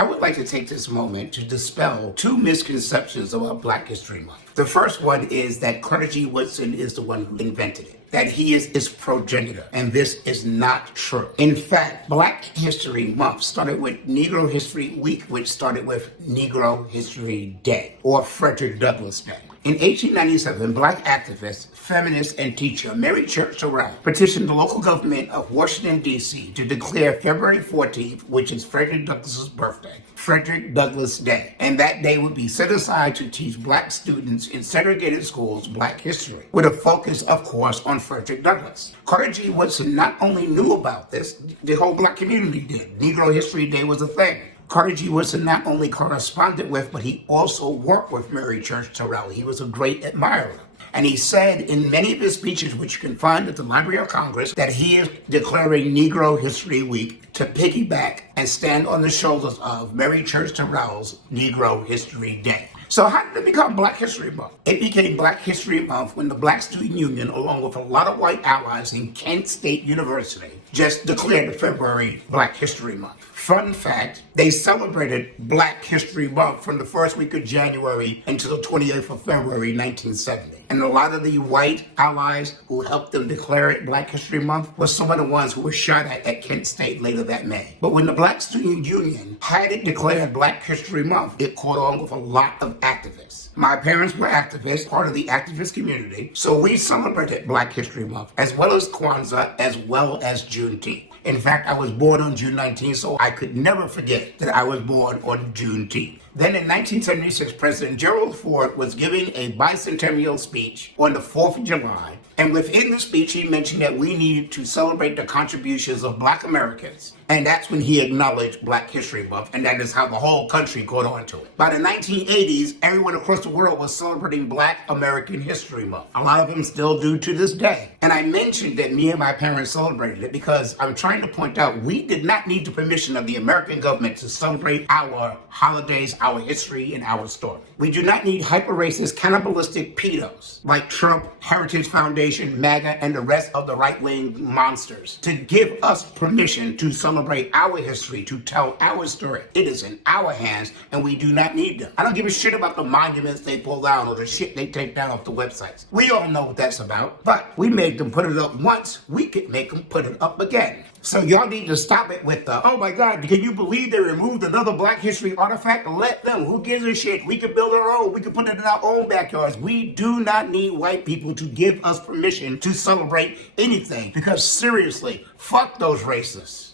I would like to take this moment to dispel two misconceptions about Black History Month. The first one is that Carter G. Woodson is the one who invented it, that he is its progenitor, and this is not true. In fact, Black History Month started with Negro History Week, which started with Negro History Day, or Frederick Douglass Day. In 1897, Black activist, feminist, and teacher Mary Church Terrell petitioned the local government of Washington, D.C. to declare February 14th, which is Frederick Douglass's birthday, Frederick Douglass Day. And that day would be set aside to teach Black students in segregated schools Black history, with a focus, of course, on Frederick Douglass. Carter G. Woodson not only knew about this, the whole Black community did. Negro History Day was a thing. Carter G. Woodson not only corresponded with, but he also worked with Mary Church Terrell. He was a great admirer. And he said in many of his speeches, which you can find at the Library of Congress, that he is declaring Negro History Week to piggyback and stand on the shoulders of Mary Church Terrell's Negro History Day. So how did it become Black History Month? It became Black History Month when the Black Student Union, along with a lot of white allies in Kent State University, just declared February Black History Month. Fun fact, they celebrated Black History Month from the first week of January until the 28th of February, 1970. And a lot of the white allies who helped them declare it Black History Month were some of the ones who were shot at Kent State later that May. But when the Black Student Union had it declared Black History Month, it caught on with a lot of activists. My parents were activists, part of the activist community, so we celebrated Black History Month, as well as Kwanzaa, as well as Juneteenth. In fact, I was born on June 19th, so I could never forget that I was born on Juneteenth. Then in 1976, President Gerald Ford was giving a bicentennial speech on the 4th of July. And within the speech, he mentioned that we needed to celebrate the contributions of Black Americans. And that's when he acknowledged Black History Month, and that is how the whole country caught on to it. By the 1980s, everyone across the world was celebrating Black American History Month. A lot of them still do to this day. And I mentioned that me and my parents celebrated it because I'm trying to point out we did not need the permission of the American government to celebrate our holidays, our history, and our story. We do not need hyper-racist, cannibalistic pedos like Trump, Heritage Foundation, MAGA, and the rest of the right-wing monsters to give us permission to celebrate our history, to tell our story. It is in our hands, and we do not need them. I don't give a shit about the monuments they pull down or the shit they take down off the websites. We all know what that's about, but we made them put it up once. We could make them put it up again. So y'all need to stop it with the, oh my God, can you believe they removed another Black history artifact? Let them. Who gives a shit? We can build our own. We can put it in our own backyards. We do not need white people to give us permission to celebrate anything, because seriously, fuck those racists.